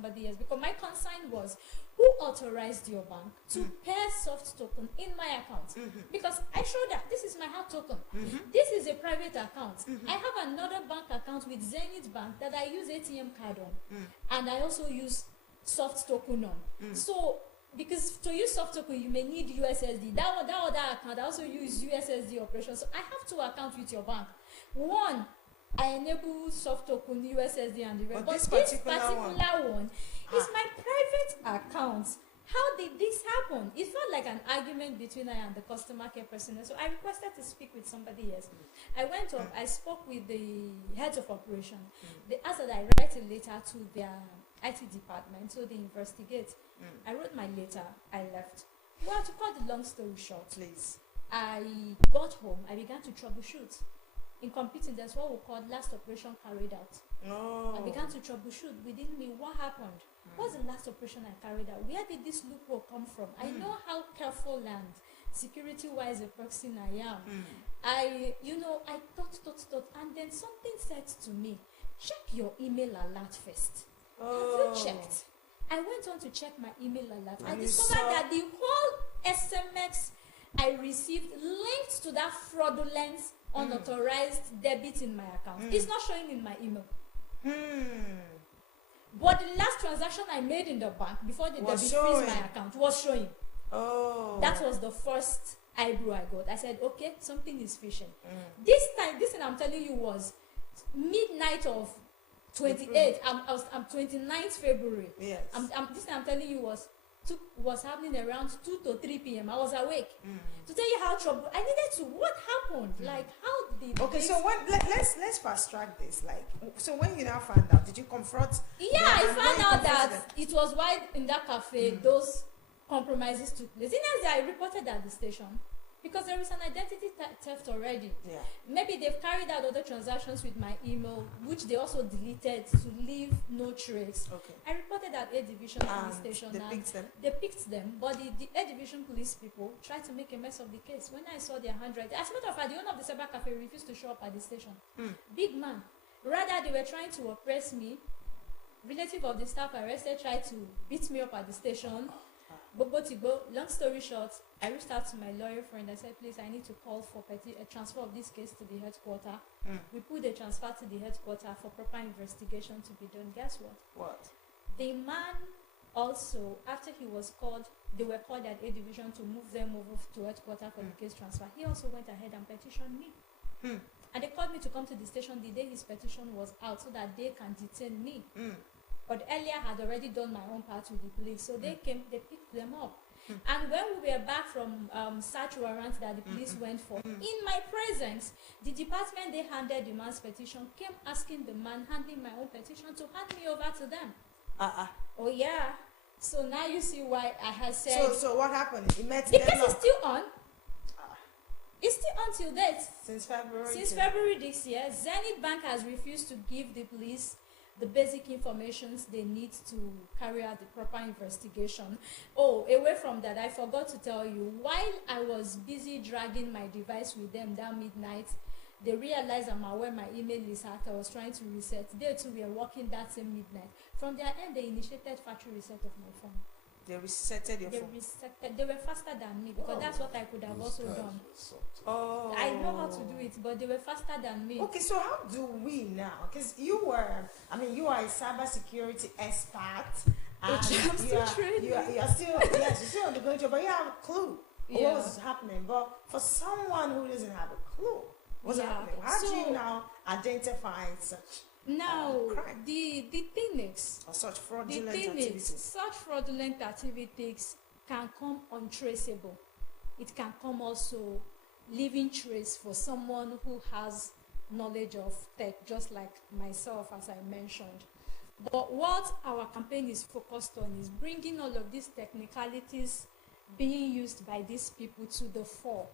somebody else, because my concern was who authorized your bank to pair soft token in my account. Because I showed that this is my hard token. This is a private account. I have another bank account with Zenith Bank that I use ATM card on, and I also use soft token on. So because to use soft token, you may need USSD. That other account, I also use USSD operations. So I have two accounts with your bank. One, I enable soft token, USSD, and the rest. But this particular one is my private account. How did this happen? It felt like an argument between I and the customer care personnel. So I requested to speak with somebody else. I went up, I spoke with the heads of operation. They asked that I write a letter to their IT department, so they investigate. I wrote my letter, I left. Well, to cut the long story short, please, I got home, I began to troubleshoot. In computing, that's what we call last operation carried out. I began to troubleshoot within me. What happened? What's the last operation I carried out? Where did this loophole come from? I know how careful and security-wise a person I am. I thought, and then something said to me, check your email alert first. Have you checked? I went on to check my email alert. I discovered that the whole SMS I received linked to that fraudulent, unauthorized debit in my account. It's not showing in my email. But the last transaction I made in the bank before the debit freeze my account was showing. That was the first eyebrow I got. I said, okay, something is fishy. This thing I'm telling you was midnight of 28th. I'm 29th February. Yes. This thing I'm telling you was happening around 2 to 3 p.m. I was awake. To tell you how trouble I needed to. What happened? Like, how did? Okay, so let's fast track this. Like, so when you now found out, did you confront? Yeah, I found out that it was why in that cafe those compromises took place. I reported at the station because there is an identity theft already. Yeah. Maybe they've carried out other transactions with my email, which they also deleted to leave no trace. Okay. I reported at A Division Police Station. They picked them, but the A Division Police people tried to make a mess of the case. When I saw their handwriting, as a matter of fact, the owner of the cyber cafe refused to show up at the station. Big man. Rather, they were trying to oppress me. Relative of the staff arrested tried to beat me up at the station. Long story short, I reached out to my lawyer friend. I said, please, I need to call for a transfer of this case to the headquarters. We put the transfer to the headquarters for proper investigation to be done. Guess what? What? The man also, after he was called, they were called at A Division to move them over to headquarters for the case transfer. He also went ahead and petitioned me. And they called me to come to the station the day his petition was out so that they can detain me. But earlier I had already done my own part with the police. So they came, they picked them up. And when we were back from search warrant that the police went for, in my presence, the department they handed the man's petition came asking the man handling my own petition to hand me over to them. Oh yeah. So now you see why I had said. So what happened? The case is still on. It's still on till date. Since February. Since February this year, Zenith Bank has refused to give the police the basic informations they need to carry out the proper investigation. Oh, away from that, I forgot to tell you, while I was busy dragging my device with them that midnight, they realized I'm aware my email is hacked. I was trying to reset. They too were working that same midnight. From their end, they initiated factory reset of my phone. They resetted your phone? They were faster than me because that's what I could have also done. I know how to do it, but they were faster than me. Okay, so how do we now? Because you are a cybersecurity expert. I'm still training. You are still, yes, you're still on the going job, but you have a clue of what was happening. But for someone who doesn't have a clue what's happening, how do you now identify such crime? The thing is, or such fraudulent activities? Such fraudulent activities can come untraceable. It can come also leaving trace for someone who has knowledge of tech, just like myself, as I mentioned. But what our campaign is focused on is bringing all of these technicalities being used by these people to the fore,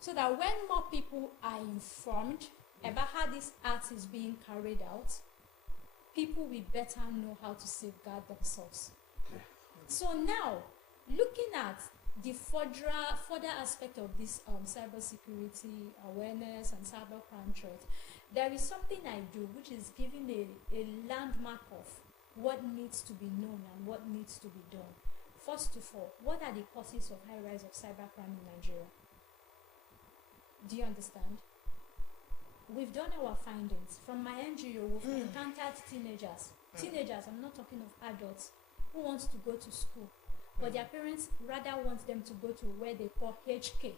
so that when more people are informed about how this act is being carried out, people will better know how to safeguard themselves. So now, looking at the further aspect of this cybersecurity awareness and cybercrime threat, there is something I do which is giving a landmark of what needs to be known and what needs to be done. First of all, what are the causes of high rise of cybercrime in Nigeria? Do you understand? We've done our findings. From my NGO, we've encountered teenagers. Teenagers, I'm not talking of adults, who want to go to school, but their parents rather want them to go to where they call HK.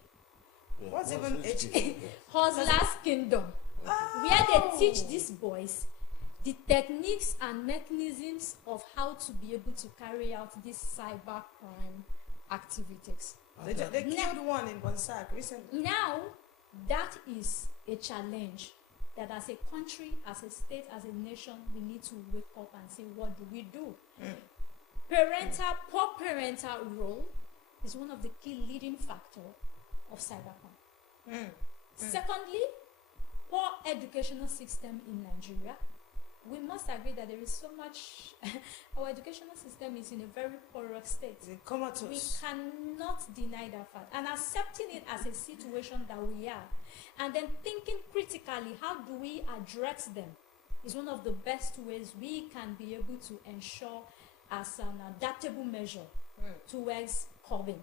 Yeah, what's even HK? Hustler's Kingdom. Where they teach these boys the techniques and mechanisms of how to be able to carry out these cyber crime activities. They killed one in Bonsac recently. Now, that is a challenge that as a country, as a state, as a nation, we need to wake up and say, what do we do? Poor parental role is one of the key leading factors of cybercrime. Secondly, poor educational system in Nigeria. We must agree that there is so much, our educational system is in a very porous state. We cannot deny that fact. And accepting it as a situation that we are, and then thinking critically, how do we address them, is one of the best ways we can be able to ensure as an adaptable measure towards curbing.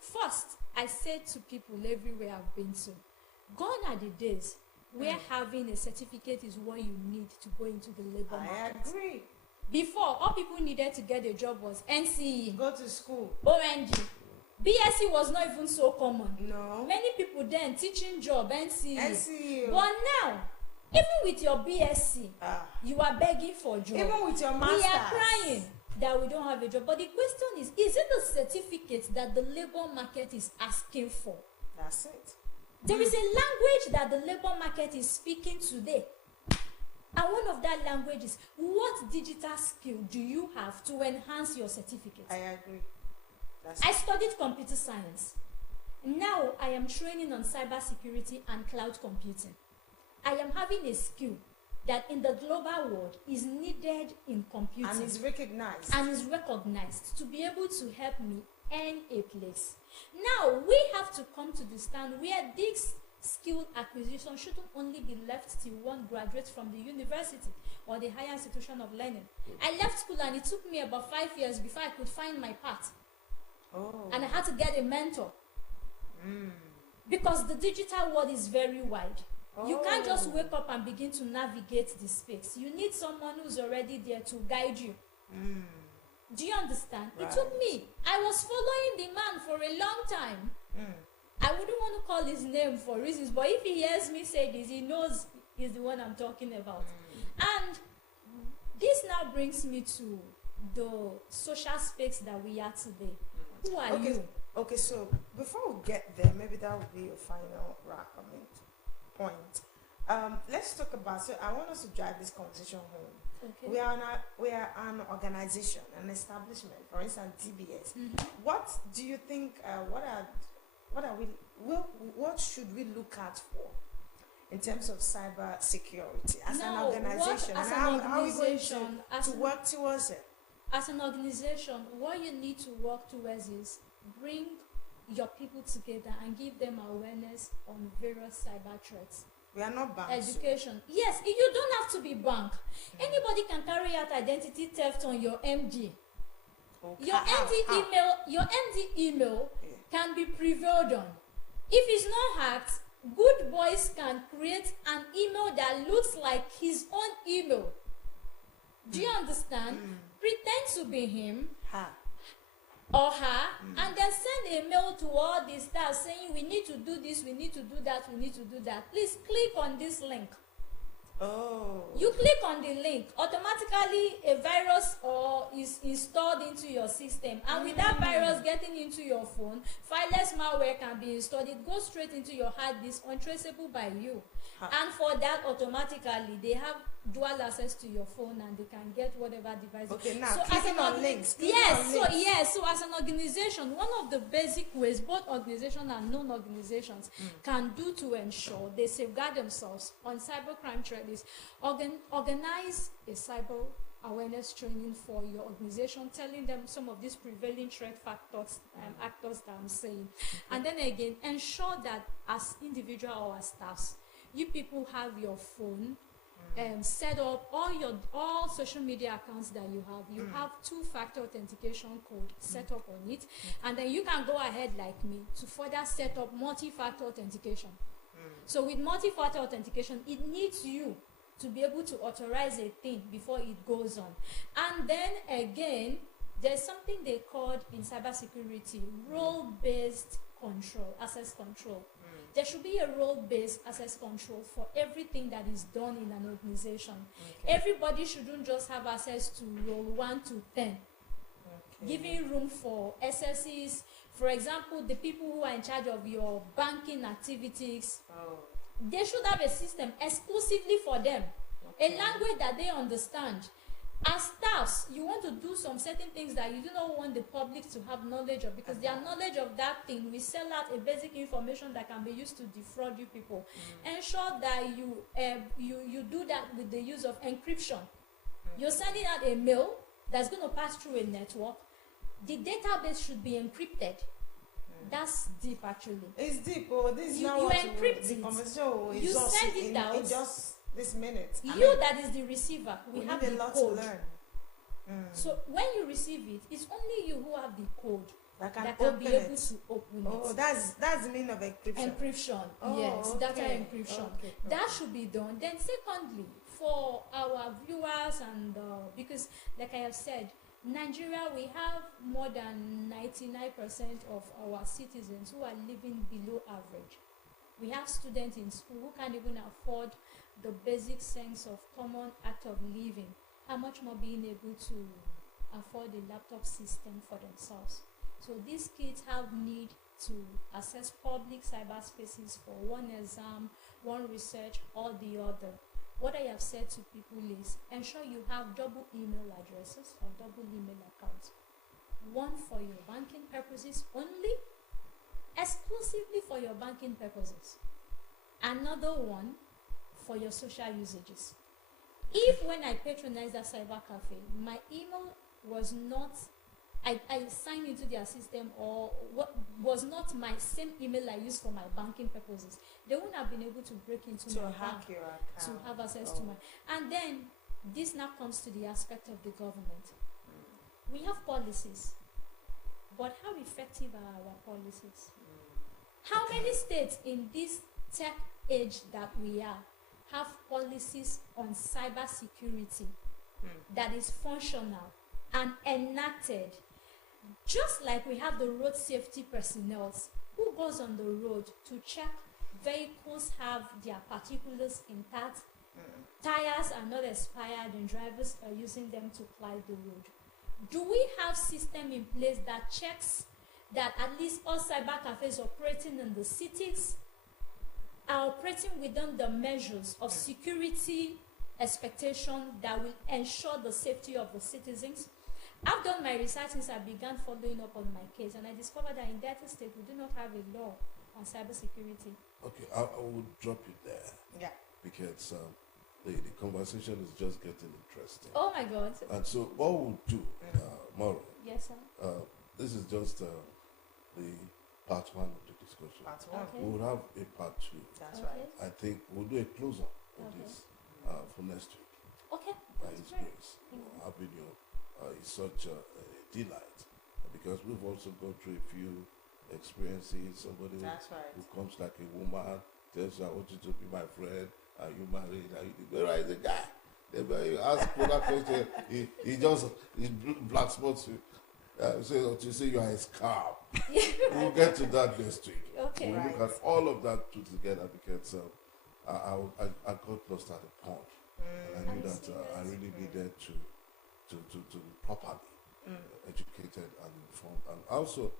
First, I say to people everywhere I've been to, gone are the days where having a certificate is what you need to go into the labor market. I agree. Before, all people needed to get a job was NCE. Go to school. ONG. BSc was not even so common. No. Many people then teaching job, NCE. NCE. But now, even with your BSc, you are begging for a job. Even with your master's. We are crying that we don't have a job. But the question is it the certificate that the labor market is asking for? That's it. There is a language that the labor market is speaking today. And one of that language is, what digital skill do you have to enhance your certificate? I agree. I studied computer science. Now I am training on cybersecurity and cloud computing. I am having a skill that in the global world is needed in computing. And is recognized. And is recognized to be able to help me earn a place. Now, we have to come to the stand where this skill acquisition shouldn't only be left till one graduates from the university or the higher institution of learning. I left school and it took me about 5 years before I could find my path. And I had to get a mentor. Because the digital world is very wide. You can't just wake up and begin to navigate the space. You need someone who's already there to guide you. Do you understand? Right. It took me. I was following the man for a long time. I wouldn't want to call his name for reasons, but if he hears me say this, he knows he's the one I'm talking about. And this now brings me to the social space that we are today. Who are you? Okay, so before we get there, maybe that would be your final point. Let's talk about, so I want us to drive this conversation home. Okay. We are an organization, an establishment, for instance, TBS. What do you think? What should we look at for in terms of cyber security as an organization? How are we going to work towards it? As an organization, what you need to work towards is bring your people together and give them awareness on various cyber threats. We are not banks. Education. Yes, you don't have to be bank. Anybody can carry out identity theft on your MD. Okay. Your MD email can be prevailed on. If it's not hacked, good boys can create an email that looks like his own email. Do you understand? Pretend to be him. Or her, and then send a mail to all the staff saying we need to do this, we need to do that, we need to do that. Please click on this link. You click on the link, automatically a virus is installed into your system, and with that virus getting into your phone, fileless malware can be installed. It goes straight into your hard disk, untraceable by you. And for that, automatically they have dual access to your phone and they can get whatever device. Okay, now clicking on links. So as an organization, one of the basic ways both organizations and non-organizations can do to ensure they safeguard themselves on cybercrime threat is organize a cyber awareness training for your organization, telling them some of these prevailing threat factors and actors that I'm saying. And then again, ensure that as individual or as staffs, you people have your phone set up all social media accounts that you have. You have two-factor authentication code set up on it, and then you can go ahead like me to further set up multi-factor authentication. So with multi-factor authentication, it needs you to be able to authorize a thing before it goes on. And then again, there's something they called in cybersecurity role-based control, access control. There should be a role-based access control for everything that is done in an organization. Everybody shouldn't just have access to role 1 to 10, giving room for SSEs. For example, the people who are in charge of your banking activities, they should have a system exclusively for them, a language that they understand. As staffs, you want to do some certain things that you do not want the public to have knowledge of, because their knowledge of that thing will sell out a basic information that can be used to defraud you people. Ensure that you do that with the use of encryption. You're sending out a mail that's going to pass through a network. The database should be encrypted. That's deep, actually. It's deep. Oh, this is now you encrypt it. You send it out. In just this minute. That is the receiver. We have need the a lot code. to learn. So when you receive it, it's only you who have the code that can be able to open it. Oh, that's the meaning of encryption. Encryption, yes, data encryption. That should be done. Then secondly, for our viewers and because like I have said, Nigeria, we have more than 99% of our citizens who are living below average. We have students in school who can't even afford the basic sense of common act of living. How much more being able to afford a laptop system for themselves. So these kids have need to access public cyberspaces for one exam, one research, or the other. What I have said to people is ensure you have double email addresses or double email accounts. One for your banking purposes only, exclusively for your banking purposes. Another one for your social usages. If when I patronized that cyber cafe, my email was not, I signed into their system, or what was not my same email I used for my banking purposes, they wouldn't have been able to break into my bank your account. to have access to my. And then this now comes to the aspect of the government. We have policies, but how effective are our policies? How many states in this tech age that we are have policies on cyber security that is functional and enacted? Just like we have the road safety personnel who goes on the road to check vehicles have their particulars intact, tires are not expired, and drivers are using them to ply the road. Do we have system in place that checks that at least all cyber cafes operating in the cities are operating within the measures of security expectation that will ensure the safety of the citizens? I've done my research since I began following up on my case, and I discovered that in Delta State we do not have a law on cybersecurity. Okay, I will drop you there. Yeah. Because the conversation is just getting interesting. Oh my God. And so what we'll do, Mauro. Yes, sir. This is just the part 1 of the discussion. Part 1. Okay. We will have a part 2. That's Okay. right. I think we'll do a close-up on Okay. this for next week. Okay. By That's His great. grace. Having you is such a delight, because we've also gone through a few experiences. Somebody That's right. who comes like a woman, tells you, I want you to be my friend, are you married? Are you, where is the guy? You ask for that question, he black spots you. Say you are a scam. We'll get to that next week. Okay. We'll look at all of that put together, because I got lost at the point. And I knew that I really needed to be properly educated and informed, and also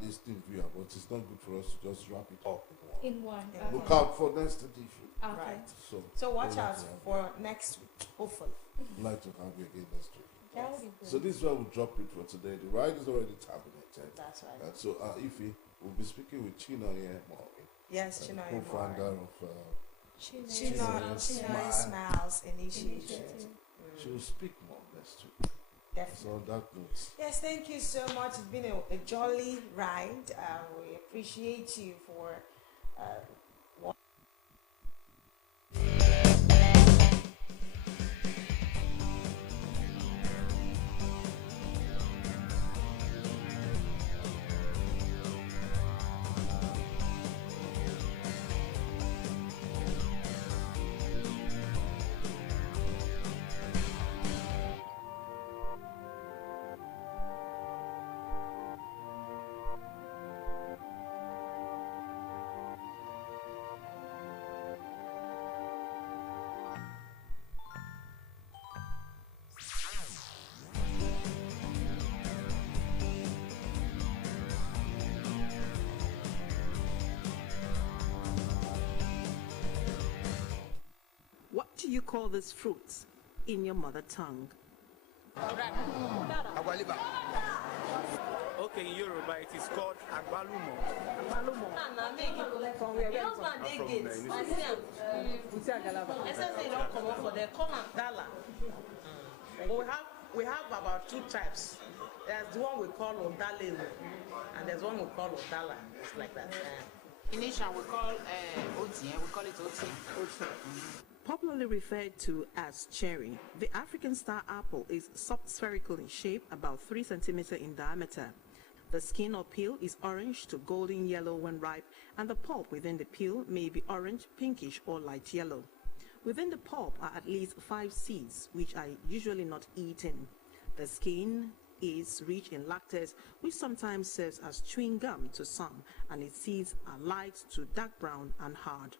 this thing viewer, but it's not good for us to just wrap it up in one. In one. Look out for next edition. Okay. Right. So watch we'll out for next week, hopefully. I'd like to have you again next week. That would be good. So this is where we'll drop it for today. The ride is already terminated. That's right. And so Ify, we'll be speaking with Chino here, Yes, Chino. co-founder of Chino Smiles Initiative. She will speak more next week. Definitely. So on that note. Yes, thank you so much. It's been a jolly ride. We appreciate you for do you call this fruit in your mother tongue? Okay, in Yoruba it is called agbalumo. From where? We have about two types. There's the one we call odale, and there's one we call odala. It's like that. In Asian, we call it oti. Popularly referred to as cherry, the African star apple is spherical in shape, about 3 centimeters in diameter. The skin or peel is orange to golden yellow when ripe, and the pulp within the peel may be orange, pinkish, or light yellow. Within the pulp are at least 5 seeds, which are usually not eaten. The skin is rich in lactose, which sometimes serves as chewing gum to some, and its seeds are light to dark brown and hard.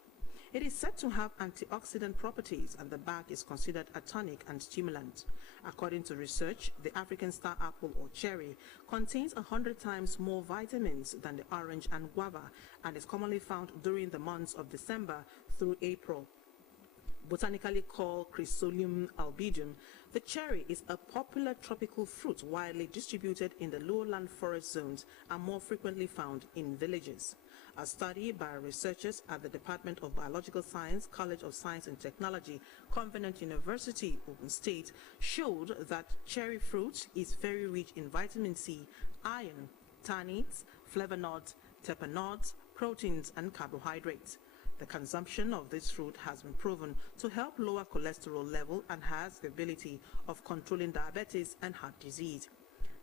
It is said to have antioxidant properties, and the bark is considered a tonic and stimulant. According to research, the African star apple or cherry contains 100 times more vitamins than the orange and guava, and is commonly found during the months of December through April. Botanically called Chrysolium albidum, the cherry is a popular tropical fruit widely distributed in the lowland forest zones and more frequently found in villages. A study by researchers at the Department of Biological Science, College of Science and Technology, Covenant University, Ogun State, showed that cherry fruit is very rich in vitamin C, iron, tannins, flavonoids, terpenoids, proteins, and carbohydrates. The consumption of this fruit has been proven to help lower cholesterol level and has the ability of controlling diabetes and heart disease.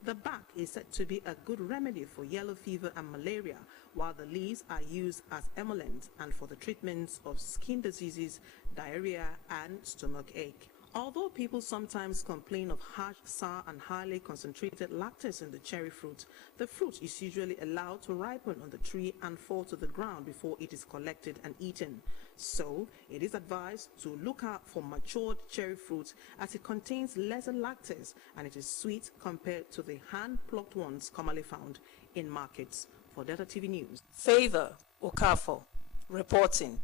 The bark is said to be a good remedy for yellow fever and malaria, while the leaves are used as emollients and for the treatments of skin diseases, diarrhea, and stomach ache. Although people sometimes complain of harsh, sour, and highly concentrated lactose in the cherry fruit, the fruit is usually allowed to ripen on the tree and fall to the ground before it is collected and eaten. So, it is advised to look out for matured cherry fruit, as it contains lesser lactose and it is sweet compared to the hand-plucked ones commonly found in markets. For Delta TV News, Favor Okafor reporting.